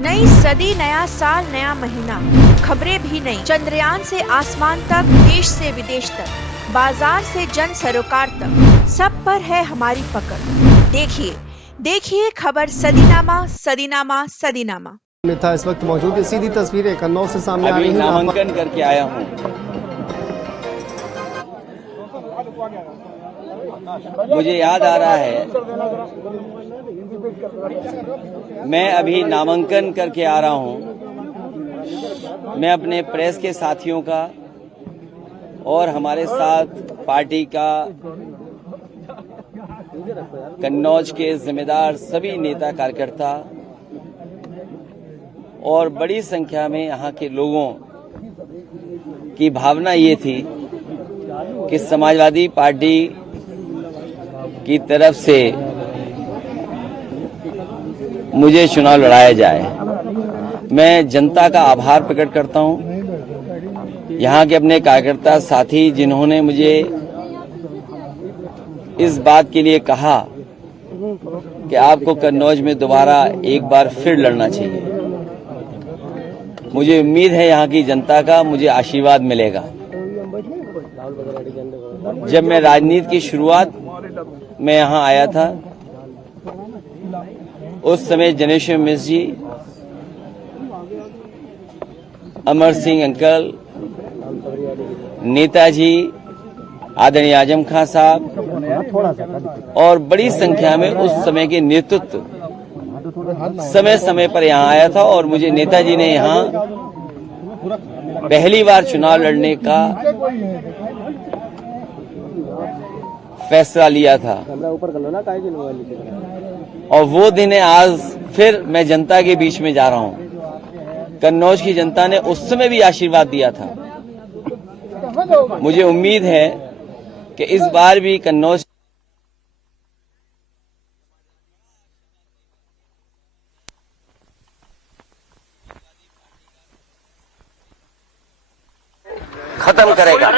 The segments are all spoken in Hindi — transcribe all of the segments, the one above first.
नई सदी, नया साल, नया महीना, खबरें भी नई। चंद्रयान से आसमान तक, देश से विदेश तक, बाजार से जन सरोकार तक, सब पर है हमारी पकड़। देखिए देखिए खबर सदीनामा सदीनामा सदीनामा। था इस वक्त मौजूद है। सीधी तस्वीरें कन्नौज से सामने आ रही हैं। नामांकन करके आया हूँ। मुझे याद आ रहा है, मैं अभी नामांकन करके आ रहा हूँ। मैं अपने प्रेस के साथियों का और हमारे साथ पार्टी का, कन्नौज के जिम्मेदार सभी नेता कार्यकर्ता और बड़ी संख्या में यहाँ के लोगों की भावना ये थी कि समाजवादी पार्टी की तरफ से मुझे चुनाव लड़ाया जाए। मैं जनता का आभार प्रकट करता हूँ, यहाँ के अपने कार्यकर्ता साथी जिन्होंने मुझे इस बात के लिए कहा कि आपको कन्नौज में दोबारा एक बार फिर लड़ना चाहिए। मुझे उम्मीद है यहाँ की जनता का मुझे आशीर्वाद मिलेगा। जब मैं राजनीति की शुरुआत में यहाँ आया था, उस समय जनेश्वर मिश्र जी, अमर सिंह अंकल, नेताजी आदरणीय आजम खां साहब और बड़ी संख्या में उस समय के नेतृत्व समय समय पर यहाँ आया था और मुझे नेताजी ने यहाँ पहली बार चुनाव लड़ने का फैसला लिया था। और वो दिन है आज फिर मैं जनता के बीच में जा रहा हूँ। कन्नौज की जनता ने उस समय भी आशीर्वाद दिया था। मुझे उम्मीद है कि इस बार भी कन्नौज खत्म करेगा।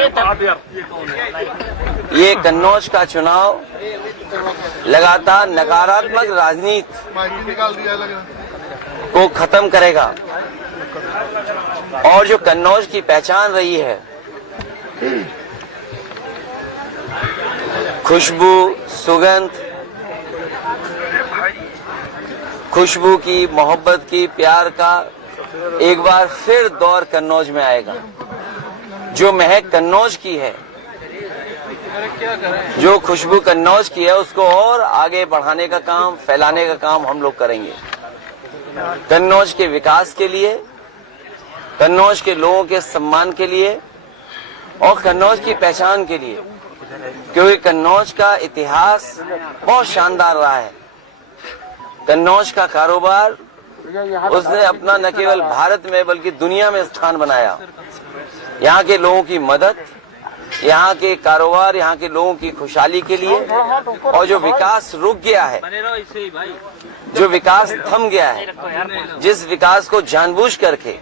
ये कन्नौज का चुनाव लगातार नकारात्मक राजनीति को खत्म करेगा और जो कन्नौज की पहचान रही है, खुशबू, सुगंध, खुशबू की, मोहब्बत की, प्यार का एक बार फिर दौर कन्नौज में आएगा। जो महक कन्नौज की है, जो खुशबू कन्नौज की है, उसको और आगे बढ़ाने का काम, फैलाने का काम हम लोग करेंगे। कन्नौज के विकास के लिए, कन्नौज के लोगों के सम्मान के लिए और कन्नौज की पहचान के लिए, क्योंकि कन्नौज का इतिहास बहुत शानदार रहा है। कन्नौज का कारोबार उसने अपना न केवल भारत में बल्कि दुनिया में स्थान बनाया। यहाँ के लोगों की मदद, यहाँ के कारोबार, यहाँ के लोगों की खुशहाली के लिए, और जो विकास रुक गया है, जो विकास थम गया है, जिस विकास को जानबूझ करके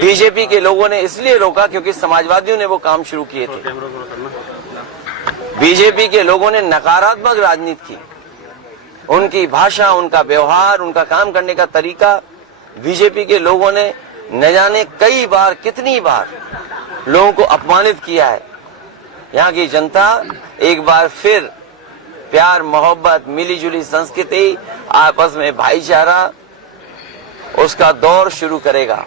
बीजेपी के लोगों ने इसलिए रोका क्योंकि समाजवादियों ने वो काम शुरू किए थे। बीजेपी के लोगों ने नकारात्मक राजनीति की। उनकी भाषा, उनका व्यवहार, उनका काम करने का तरीका, बीजेपी के लोगों ने न जाने कई बार, कितनी बार लोगों को अपमानित किया है। यहाँ की जनता एक बार फिर प्यार, मोहब्बत, मिलीजुली संस्कृति, आपस में भाईचारा, उसका दौर शुरू करेगा।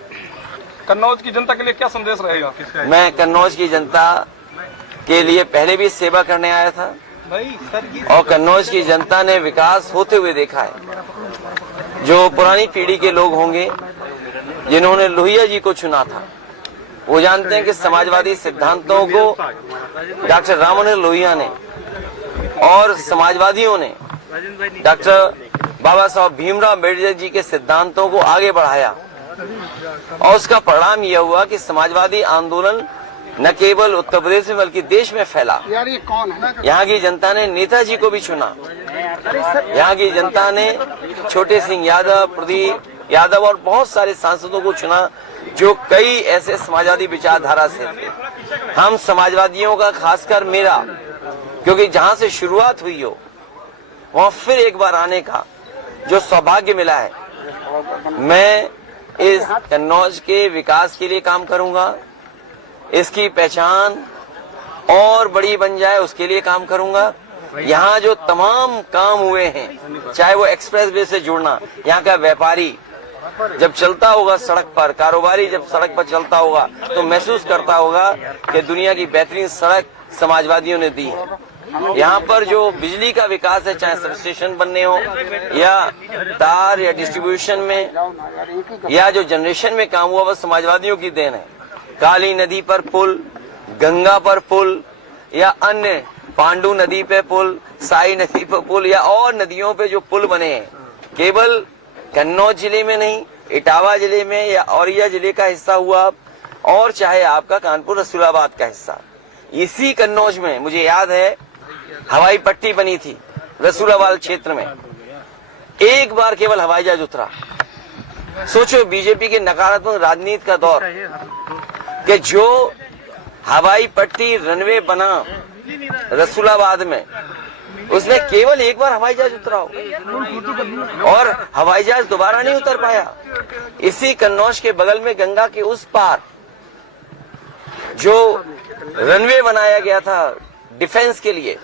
कन्नौज की जनता के लिए क्या संदेश रहेगा? मैं कन्नौज की जनता के लिए पहले भी सेवा करने आया था और कन्नौज की जनता ने विकास होते हुए देखा है। जो पुरानी पीढ़ी के लोग होंगे जिन्होंने लोहिया जी को चुना था, वो जानते हैं कि समाजवादी सिद्धांतों को डॉक्टर राममनोहर लोहिया ने और समाजवादियों ने डॉक्टर बाबा साहब भीमराव अम्बेडकर जी के सिद्धांतों को आगे बढ़ाया और उसका परिणाम यह हुआ कि समाजवादी आंदोलन न केवल उत्तर प्रदेश में बल्कि देश में फैला। यहाँ की जनता ने नेताजी को भी चुना। यहाँ की जनता ने छोटे सिंह यादव, प्रदीप यादव और बहुत सारे सांसदों को चुना जो कई ऐसे समाजवादी विचारधारा से थे। हम समाजवादियों का, खासकर मेरा, क्योंकि जहाँ से शुरुआत हुई हो वहाँ फिर एक बार आने का जो सौभाग्य मिला है, मैं इस कन्नौज के विकास के लिए काम करूंगा, इसकी पहचान और बड़ी बन जाए उसके लिए काम करूंगा। यहाँ जो तमाम काम हुए हैं, चाहे वो एक्सप्रेस वे से जुड़ना, यहाँ का व्यापारी जब चलता होगा सड़क पर, कारोबारी जब सड़क पर चलता होगा तो महसूस करता होगा कि दुनिया की बेहतरीन सड़क समाजवादियों ने दी है। यहाँ पर जो बिजली का विकास है, चाहे सब स्टेशन बनने हो या तार या डिस्ट्रीब्यूशन में या जो जनरेशन में काम हुआ, वह समाजवादियों की देन है। काली नदी पर पुल, गंगा पर पुल या अन्य पांडु नदी पे पुल, साई नदी पर पुल या और नदियों पे जो पुल बने हैं, केवल कन्नौज जिले में नहीं, इटावा जिले में या औरैया जिले का हिस्सा हुआ और चाहे आपका कानपुर रसूलाबाद का हिस्सा, इसी कन्नौज में मुझे याद है हवाई पट्टी बनी थी रसूलाबाद क्षेत्र में। एक बार केवल हवाई जहाज उतरा। सोचो बीजेपी के नकारात्मक राजनीति का दौर कि जो हवाई पट्टी रनवे बना रसूलाबाद में, उसमें केवल एक बार हवाई जहाज उतरा हो और हवाई जहाज दोबारा नहीं उतर पाया। इसी कन्नौज के बगल में गंगा के उस पार जो रनवे बनाया गया था डिफेंस के लिए,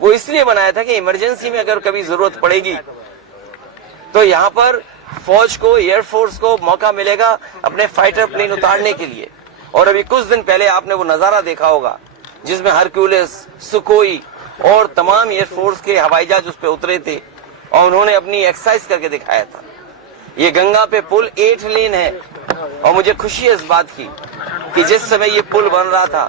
वो इसलिए बनाया था कि इमरजेंसी में अगर कभी जरूरत पड़ेगी तो यहाँ पर फौज को, एयरफोर्स को मौका मिलेगा अपने फाइटर प्लेन उतारने के लिए। और अभी कुछ दिन पहले आपने वो नजारा देखा होगा जिसमें हरक्यूलिस, सुकोई और तमाम एयरफोर्स के हवाई जहाज उस पर उतरे थे और उन्होंने अपनी एक्सरसाइज करके दिखाया था। ये गंगा पे पुल 8 लेन है और मुझे खुशी है इस बात की कि जिस समय ये पुल बन रहा था,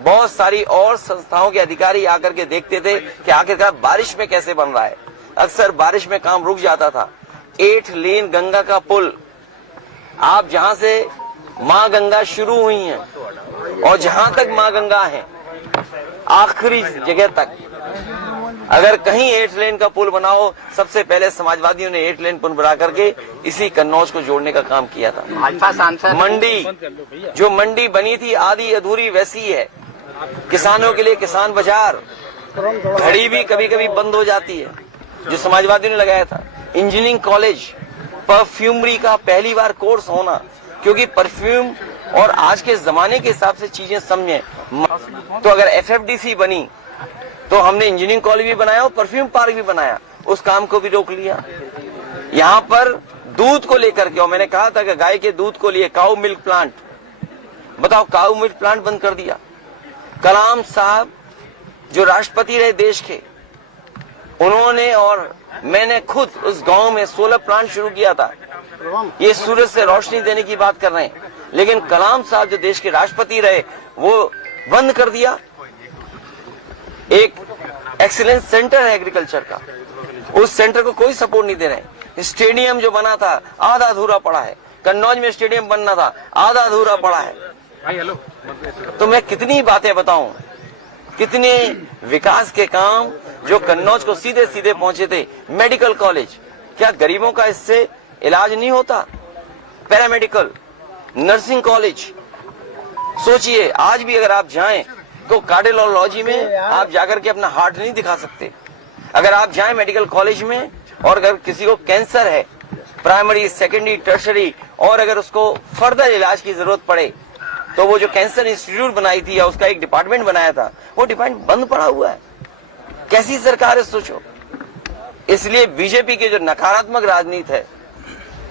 बहुत सारी और संस्थाओं के अधिकारी आकर के देखते थे कि आखिरकार बारिश में कैसे बन रहा है। अक्सर बारिश में काम रुक जाता था। 8 लेन गंगा का पुल, आप जहां से माँ गंगा शुरू हुई हैं और जहां तक माँ गंगा है आखिरी जगह तक, अगर कहीं 8 लेन का पुल बनाओ, सबसे पहले समाजवादियों ने 8 लेन पुल बना करके इसी कन्नौज को जोड़ने का काम किया था। मंडी, जो मंडी बनी थी आधी अधूरी वैसी है। किसानों के लिए किसान बाजार, घड़ी भी कभी कभी बंद हो जाती है, जो समाजवादियों ने लगाया था। इंजीनियरिंग कॉलेज, परफ्यूमरी का पहली बार कोर्स होना, क्योंकि परफ्यूम और आज के जमाने के हिसाब से चीजें समझें। तो अगर FFDC बनी तो हमने इंजीनियरिंग कॉलेज भी बनाया और परफ्यूम पार्क भी बनाया, उस काम को भी रोक लिया। यहाँ पर दूध को लेकर के, और मैंने कहा था कि गाय के दूध को लिए काऊ मिल्क प्लांट, बताओ काऊ मिल्क प्लांट बंद कर दिया। कलाम साहब जो राष्ट्रपति रहे देश के, उन्होंने और मैंने खुद उस गांव में सोलर प्लांट शुरू किया था। ये सूरज से रोशनी देने की बात कर रहे हैं, लेकिन कलाम साहब जो देश के राष्ट्रपति रहे वो बंद कर दिया। एक एक्सीलेंस सेंटर है एग्रीकल्चर का, उस सेंटर को कोई सपोर्ट नहीं दे रहे। स्टेडियम जो बना था आधा अधूरा पड़ा है। कन्नौज में स्टेडियम बनना था, आधा अधूरा पड़ा है। तो मैं कितनी बातें बताऊं, कितने विकास के काम जो कन्नौज को सीधे सीधे पहुंचे थे। मेडिकल कॉलेज, क्या गरीबों का इससे इलाज नहीं होता? पैरामेडिकल, नर्सिंग कॉलेज, सोचिए आज भी अगर आप जाएं तो कार्डियोलॉजी में आप जाकर के अपना हार्ट नहीं दिखा सकते। अगर आप जाएं मेडिकल कॉलेज में और अगर किसी को कैंसर है, प्राइमरी, सेकेंडरी, टर्शरी, और अगर उसको फर्दर इलाज की जरूरत पड़े, तो वो जो कैंसर इंस्टीट्यूट बनाई थी या उसका एक डिपार्टमेंट बनाया था, वो डिपार्टमेंट बंद पड़ा हुआ है। कैसी सरकार है सोचो। इसलिए बीजेपी की जो नकारात्मक राजनीति है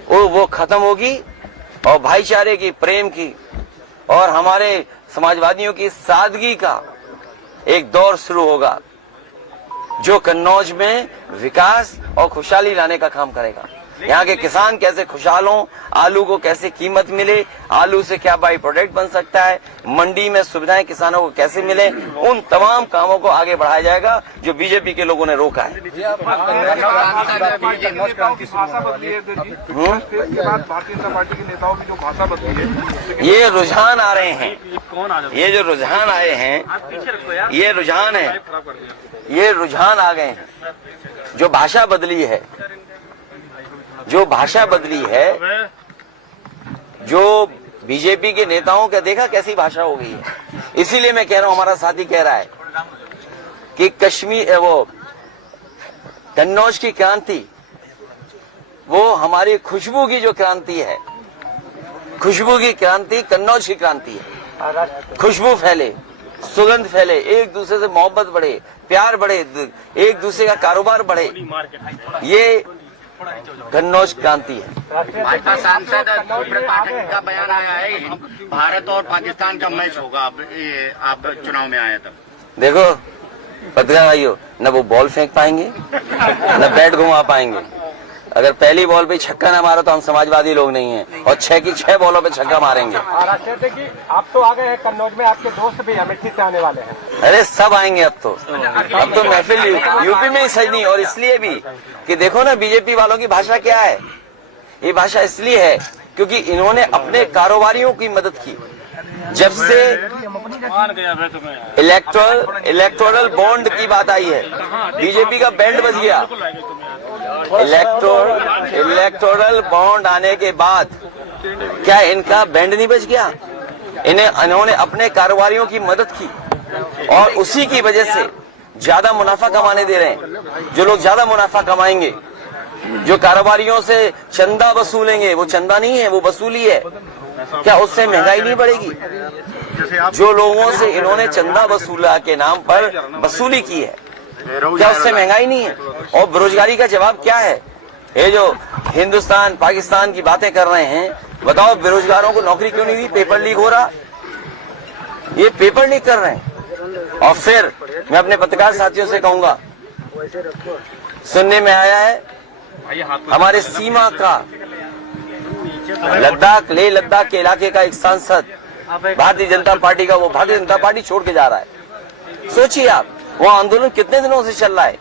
वो खत्म होगी और भाईचारे की, प्रेम की और हमारे समाजवादियों की सादगी का एक दौर शुरू होगा, जो कन्नौज में विकास और खुशहाली लाने का काम करेगा। यहाँ के किसान कैसे खुशहाल हों, आलू को कैसे कीमत मिले, आलू से क्या बाई प्रोडक्ट बन सकता है, मंडी में सुविधाएं किसानों को कैसे मिले, उन तमाम कामों को आगे बढ़ाया जाएगा जो बीजेपी के लोगों ने रोका है। भारतीय जनता पार्टी के नेताओं की जो भाषा बदली है, ये रुझान आ रहे हैं, ये जो रुझान आए हैं, ये रुझान है, ये रुझान आ गए हैं। जो भाषा बदली है, जो भाषा बदली है, जो बीजेपी के नेताओं का देखा कैसी भाषा हो गई है। इसीलिए मैं कह रहा हूं, हमारा साथी कह रहा है कि कश्मीर, वो कन्नौज की क्रांति वो हमारी खुशबू की जो क्रांति है, खुशबू की क्रांति कन्नौज की क्रांति है। खुशबू फैले, सुगंध फैले, एक दूसरे से मोहब्बत बढ़े, प्यार बढ़े, एक दूसरे का कारोबार बढ़े, ये कन्नौज क्रांति है। भाजपा सांसद सुब्रत पाठक का बयान आया है, भारत और पाकिस्तान का मैच होगा। आप चुनाव में आए तब देखो पत्रकार भाइयों, न वो बॉल फेंक पाएंगे न बैट घुमा पाएंगे। अगर पहली बॉल पे छक्का ना मारो तो हम समाजवादी लोग नहीं हैं, और 6 की 6 बॉलों पे छक्का मारेंगे। आप तो आ गए हैं कन्नौज में, आपके दोस्त भी अमेठी से आने वाले हैं। अरे सब आएंगे अब तो महफिल यूपी में ही सजनी। और इसलिए भी कि देखो ना बीजेपी वालों की भाषा क्या है। ये भाषा इसलिए है क्योंकि इन्होंने अपने कारोबारियों की मदद की। जब से इलेक्टोरल बॉन्ड की बात आई है, बीजेपी का बैंड बज गया। इलेक्टोरल बॉन्ड आने के बाद क्या इनका बैंड नहीं बज गया? इन्होंने अपने कारोबारियों की मदद की और उसी की वजह से ज्यादा मुनाफा कमाने दे रहे हैं। जो लोग ज्यादा मुनाफा कमाएंगे, जो कारोबारियों से चंदा वसूलेंगे, वो चंदा नहीं है, वो वसूली है। क्या उससे महंगाई नहीं बढ़ेगी? जो लोगों से इन्होंने चंदा वसूला के नाम पर वसूली की है, क्या उससे महंगाई नहीं है? और बेरोजगारी का जवाब क्या है? ये जो हिंदुस्तान पाकिस्तान की बातें कर रहे हैं, बताओ बेरोजगारों को नौकरी क्यों नहीं दी? पेपर लीक हो रहा, ये पेपर लीक कर रहे हैं। और फिर मैं अपने पत्रकार साथियों से कहूंगा, सुनने में आया है हमारे सीमा का लद्दाख, लेह लद्दाख के इलाके का एक सांसद भारतीय जनता पार्टी का, वो भारतीय जनता पार्टी छोड़ के जा रहा है। सोचिए आप, वो आंदोलन कितने दिनों से चल रहा है।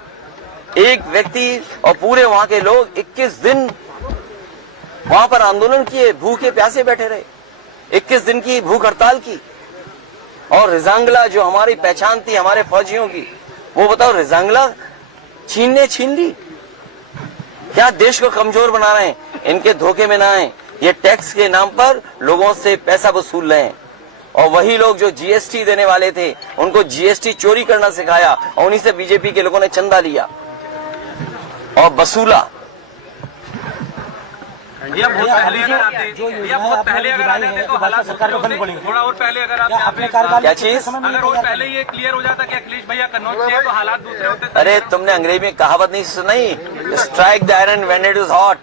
एक व्यक्ति और पूरे वहां के लोग 21 दिन वहां पर आंदोलन किए, भूखे प्यासे बैठे रहे, 21 दिन की भूख हड़ताल की। और रिजांगला जो हमारी पहचान थी हमारे फौजियों की, वो बताओ रिजांगला छीन ली। क्या देश को कमजोर बना रहे हैं? इनके धोखे में ना आए। ये टैक्स के नाम पर लोगों से पैसा वसूल रहे हैं, और वही लोग जो जीएसटी देने वाले थे उनको जीएसटी चोरी करना सिखाया, और उन्हीं से बीजेपी के लोगों ने चंदा लिया और वसूला। बहुत पहले अगर आते तो हालात थोड़ा और पहले अगर आप क्या चीज? अगर और पहले ये क्लियर हो जाता कि अखिलेश भैया कन्नौज से, तो हालात दूसरे होते। अरे तुमने अंग्रेजी में कहावत नहीं सुनी? Strike the iron when it is hot.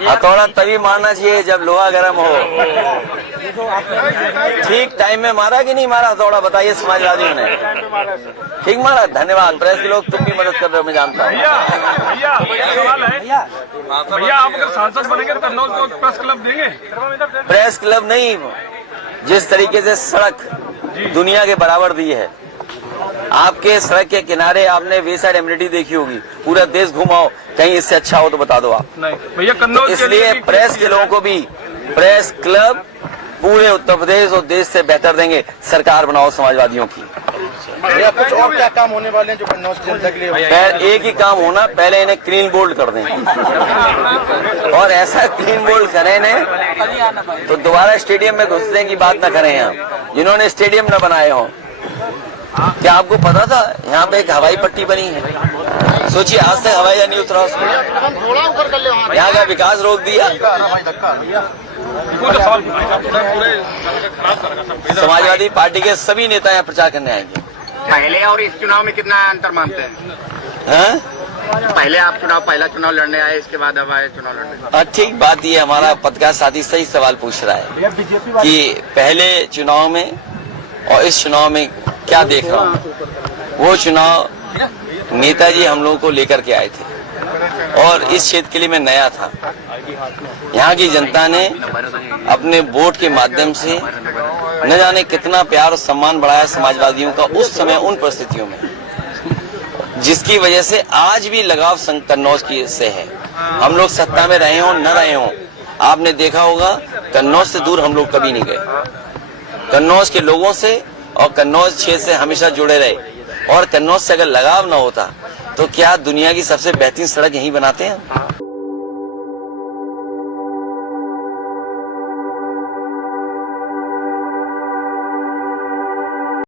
हथौड़ा तभी मारना चाहिए जब लोहा गर्म हो। ठीक टाइम में मारा कि नहीं मारा हथौड़ा, बताइए समाजवादियों ने? ठीक मारा, धन्यवाद। प्रेस के लोग तुम भी मदद कर रहे हो, मैं जानता हूँ। भैया आप अगर सांसद बनेंगे तो कन्नौज को प्रेस क्लब देंगे? प्रेस क्लब नहीं, जिस तरीके से सड़क दुनिया के बराबर दी है, आपके सड़क के किनारे आपने वे साइड एमिनिटी देखी होगी, पूरा देश घुमाओ, कहीं इससे अच्छा हो तो बता दो आप। नहीं भैया कन्नौज, इसलिए प्रेस के लोगों को भी प्रेस क्लब पूरे उत्तर प्रदेश और देश से बेहतर देंगे। सरकार बनाओ समाजवादियों की। भैया कुछ और क्या काम होने वाले हैं जो कन्नौज जनता के लिए? एक ही काम होना, पहले इन्हें क्लीन बोल्ड कर दें, और ऐसा क्लीन बोल्ड करें इन्हें तो दोबारा स्टेडियम में घुसने की बात न करें। हम जिन्होंने स्टेडियम न बनाए हों, क्या आपको पता था यहाँ पे एक हवाई पट्टी बनी है? सोचिए, आज तक हवाई जहाज नहीं उतरा उसमें, यहाँ का विकास रोक दिया। समाजवादी पार्टी के सभी नेता यहाँ प्रचार करने आएंगे। पहले और इस चुनाव में कितना अंतर मानते हैं? पहले आप पहला चुनाव लड़ने आए, इसके बाद अब आए चुनाव लड़ने। ठीक बात ये, हमारा पत्रकार साथी सही सवाल पूछ रहा है कि पहले चुनाव में और इस चुनाव में क्या देख रहा हूँ। वो चुनाव नेताजी हम लोगों को लेकर के आए थे, और इस क्षेत्र के लिए मैं नया था। यहाँ की जनता ने अपने वोट के माध्यम से न जाने कितना प्यार और सम्मान बढ़ाया समाजवादियों का उस समय, उन परिस्थितियों में, जिसकी वजह से आज भी लगाव कन्नौज की से है। हम लोग सत्ता में रहे हों न रहे हों, आपने देखा होगा कन्नौज से दूर हम लोग कभी नहीं गए। कन्नौज के लोगों से और कन्नौज क्षेत्र से हमेशा जुड़े रहे, और कन्नौज से अगर लगाव न होता तो क्या दुनिया की सबसे बेहतरीन सड़क यहीं बनाते हैं?